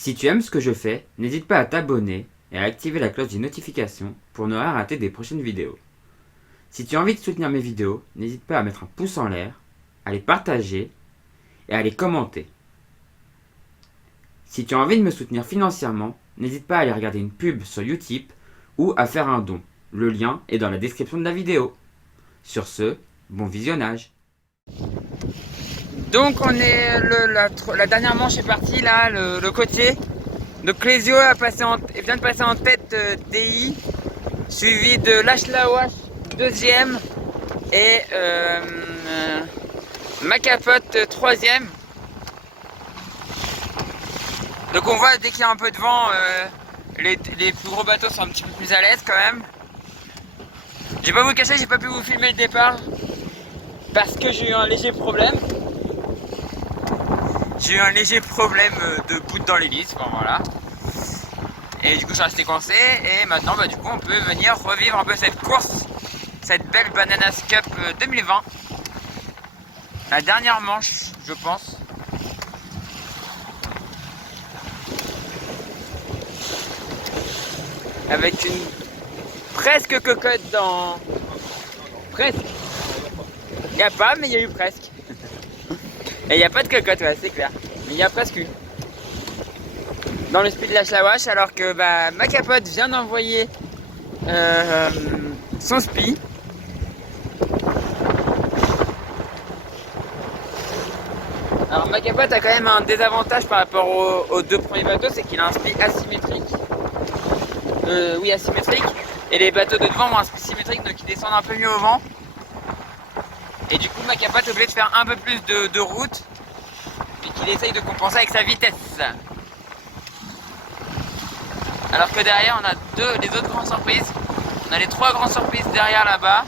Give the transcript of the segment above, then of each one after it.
Si tu aimes ce que je fais, n'hésite pas à t'abonner et à activer la cloche des notifications pour ne rien rater des prochaines vidéos. Si tu as envie de soutenir mes vidéos, n'hésite pas à mettre un pouce en l'air, à les partager et à les commenter. Si tu as envie de me soutenir financièrement, n'hésite pas à aller regarder une pub sur Utip ou à faire un don. Le lien est dans la description de la vidéo. Sur ce, bon visionnage. Donc on est la dernière manche est partie là, le côté. Donc Clésio vient de passer en tête DI, suivi de Lâche la Wash deuxième et ma capote troisième. Donc on voit dès qu'il y a un peu de vent, les plus gros bateaux sont un petit peu plus à l'aise quand même. J'ai pas vous le cacher, j'ai pas pu vous filmer le départ parce que j'ai eu un léger problème. J'ai eu un léger problème de bout dans l'hélice, bon, voilà. Et du coup je suis resté coincé et maintenant du coup on peut venir revivre un peu cette course, cette belle Bananas Cup 2020. La dernière manche je pense. Avec une presque cocotte dans... Presque. Il n'y a pas mais il y a eu presque. Et il n'y a pas de cocotte, ouais, c'est clair. Mais il y a presque une. Dans le speed Lâche la Wash, alors que ma capote vient d'envoyer son spi. Alors ma capote a quand même un désavantage par rapport aux deux premiers bateaux, c'est qu'il a un spi asymétrique. Oui, asymétrique. Et les bateaux de devant ont un spi symétrique, donc ils descendent un peu mieux au vent. Et du coup ma capote est obligée de faire un peu plus de route et qu'il essaye de compenser avec sa vitesse. Alors que derrière on a les autres grandes surprises. On a les trois grandes surprises derrière là-bas.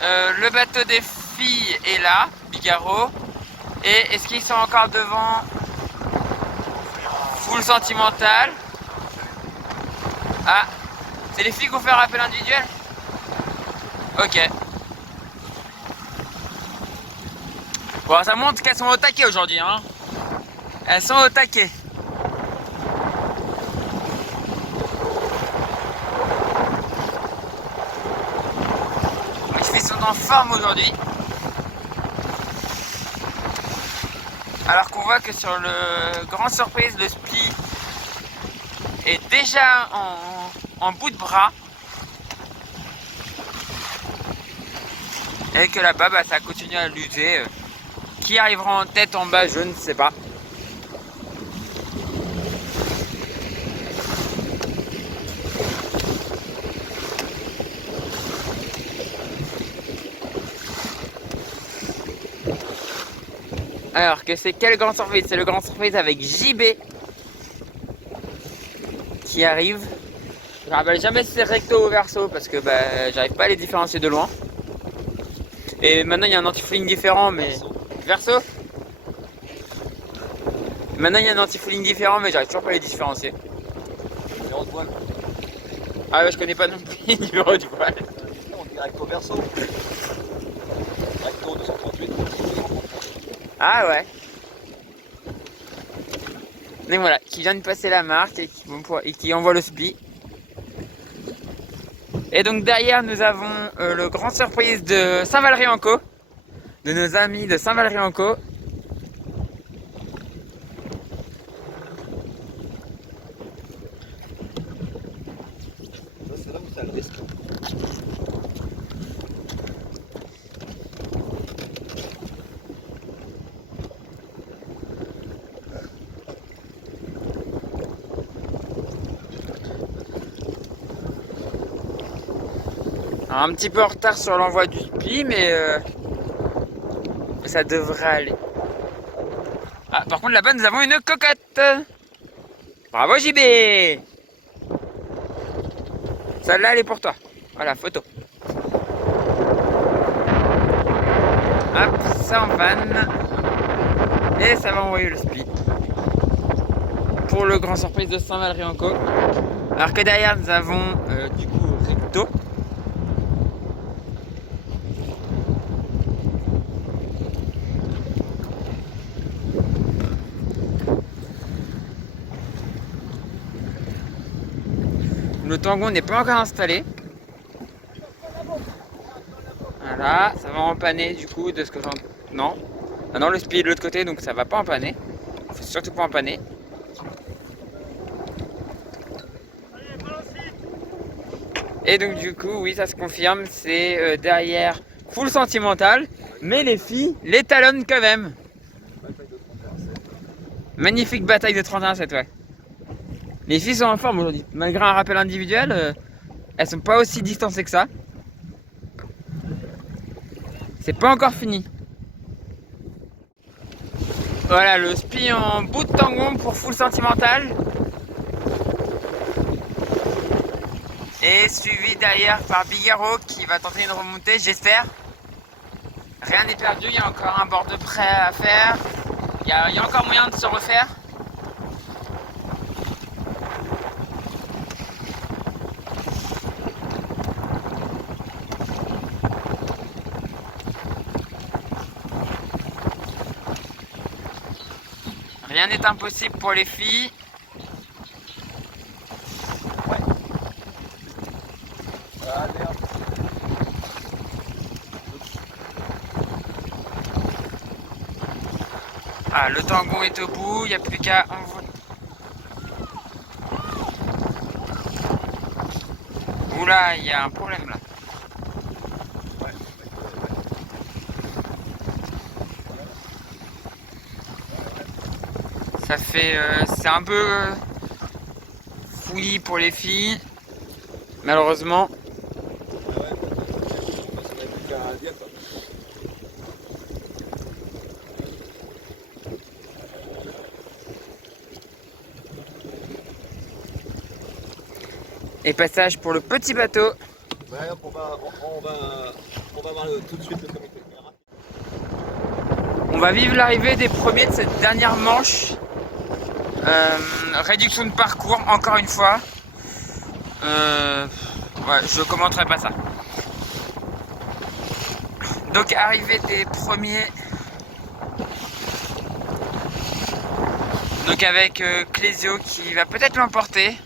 Le bateau des filles est là, Bigaro. Et est-ce qu'ils sont encore devant? Full Sentimental. Ah, c'est les filles qui ont fait un rappel individuel? Ok. Bon, ça montre qu'elles sont au taquet aujourd'hui, hein. Elles sont au taquet. Les filles sont en forme aujourd'hui. Alors qu'on voit que sur le grande surprise, le spi est déjà en bout de bras. Et que là-bas, ça continue à lutter. Qui arrivera en tête en bas, je ne sais pas. Alors que c'est quelle grande surprise? C'est le grand surprise avec JB qui arrive. Je ne rappelle jamais si c'est recto ou verso parce que j'arrive pas à les différencier de loin. Et maintenant il y a un anti-fouling différent mais... Verso. Maintenant il y a un anti-fouling différent mais j'arrive toujours pas à les différencier. Numéro de voile. Ah ouais, je connais pas non plus le numéro du voile. On dit recto verso. Recto 238. Ah ouais. Mais voilà, qui vient de passer la marque et qui envoie le spi. Et donc derrière nous avons le grand surprise de Saint-Valery-en-Caux, de nos amis de Saint-Valery-en-Caux. C'est là où ça le risque. Alors, un petit peu en retard sur l'envoi du spi mais ça devrait aller. Ah, par contre là-bas nous avons une cocotte. Bravo JB. Celle-là elle est pour toi. Voilà, photo. Hop, ça en vanne. Et ça va envoyer le spi. Pour le grand surprise de Saint-Valery-en-Caux. Alors que derrière nous avons du coup Recto. Le tangon n'est pas encore installé. Voilà, ça va empanner du coup de ce que j'en... Non. Ah non, le spi est de l'autre côté, donc ça va pas empanner. Faut surtout pas empanner. Et donc du coup, oui, ça se confirme, c'est derrière full sentimental, mais les filles les talonnent quand même. Magnifique bataille de 31-7, ouais. Les filles sont en forme aujourd'hui. Malgré un rappel individuel, elles sont pas aussi distancées que ça. C'est pas encore fini. Voilà, le spi en bout de tangon pour full sentimental. Et suivi derrière par Bigaro qui va tenter une remontée, j'espère. Rien n'est perdu, il y a encore un bord de près à faire. Il y a encore moyen de se refaire. Rien n'est impossible pour les filles. Ah, le tangon est au bout, il n'y a plus qu'à envoyer. Oula, il y a un problème là. Ça fait... c'est un peu fouillis pour les filles, malheureusement. Et passage pour le petit bateau. Ouais, on va voir tout de suite le comité. On va vivre l'arrivée des premiers de cette dernière manche. Réduction de parcours, encore une fois. Ouais, je commenterai pas ça. Donc arrivée des premiers. Donc avec Clésio qui va peut-être l'emporter.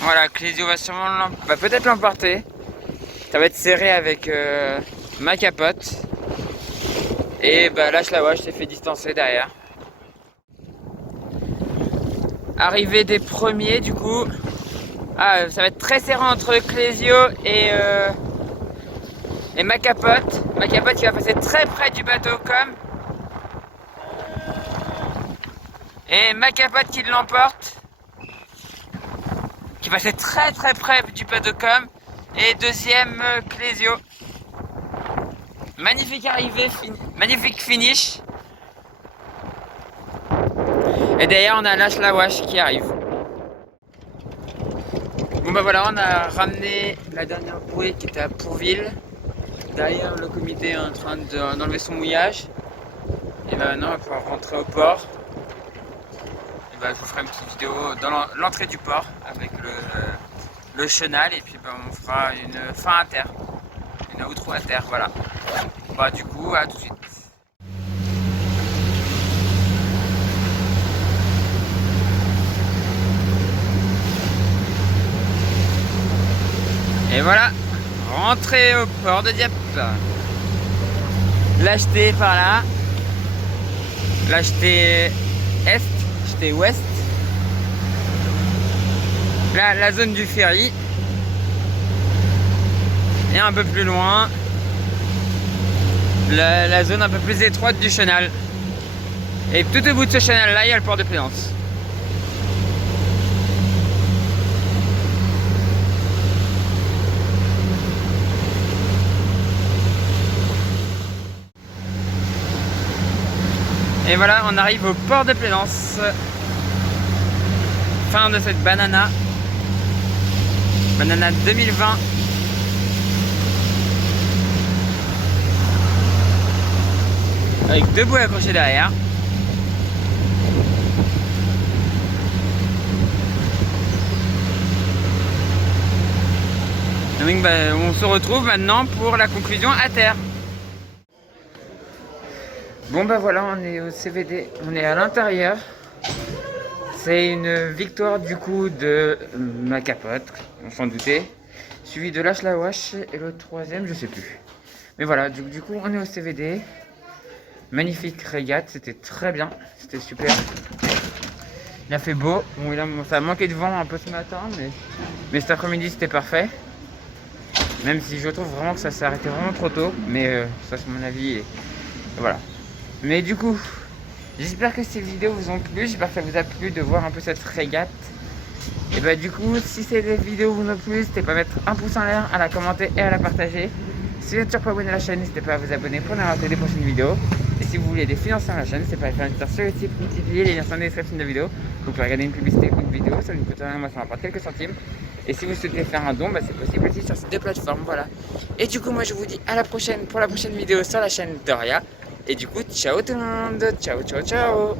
Voilà, Clésio va peut-être l'emporter. Ça va être serré avec ma capote. Et bah lâche la wash, s'est fait distancer derrière. Arrivée des premiers du coup. Ah, ça va être très serré entre Clésio et ma capote. Ma capote qui va passer très près du bateau comme. Et ma capote qui l'emporte. Qui passait très près du bateau com. Et deuxième Clésio. Magnifique arrivée, magnifique finish. Et derrière on a Lâche la Wash qui arrive. Bon bah voilà, on a ramené la dernière bouée qui était à Pourville. Derrière le comité est en train d'enlever son mouillage. Et bah maintenant on va pouvoir rentrer au port. Et bah je vous ferai une petite vidéo dans l'entrée du port avec le chenal et puis bah, on fera une fin à terre. Une outro à terre, voilà. Bah du coup, à tout de suite. Et voilà, rentrée au port de Dieppe. L'acheter par là. L'acheter est, l'acheter ouest. Là, la zone du ferry. Et un peu plus loin, la zone un peu plus étroite du chenal. Et tout au bout de ce chenal là, il y a le port de Plaisance. Et voilà, on arrive au port de Plaisance. Fin de cette banana. Banana 2020. Avec deux bouées accrochées derrière. Donc bah, on se retrouve maintenant pour la conclusion à terre. Bon bah voilà, on est au CVD, on est à l'intérieur. C'est une victoire du coup de ma capote, on s'en doutait. Suivi de Lâche la Wesh et le troisième, je sais plus. Mais voilà, du coup on est au CVD. Magnifique régate, c'était très bien, c'était super. Il a fait beau, bon, ça a manqué de vent un peu ce matin, mais cet après-midi c'était parfait. Même si je trouve vraiment que ça s'est arrêté vraiment trop tôt, mais ça c'est mon avis et voilà. Mais du coup, j'espère que ces vidéos vous ont plu, j'espère que ça vous a plu de voir un peu cette régate. Et bah du coup, si ces vidéos vous ont plu, n'hésitez pas à mettre un pouce en l'air, à la commenter et à la partager. Si vous n'êtes toujours pas abonné à la chaîne, n'hésitez pas à vous abonner pour ne pas rater les prochaines vidéos. Et si vous voulez des financeurs à la chaîne, n'hésitez pas à faire un tour sur le site, multiplier les liens sont dans la description de la vidéo. Vous pouvez regarder une publicité ou une vidéo, ça ne coûte rien, moi ça m'apporte quelques centimes. Et si vous souhaitez faire un don, bah, c'est possible aussi sur ces deux plateformes, voilà. Et du coup, moi je vous dis à la prochaine pour la prochaine vidéo sur la chaîne Doria. Et du coup, ciao tout le monde, ciao ciao ciao.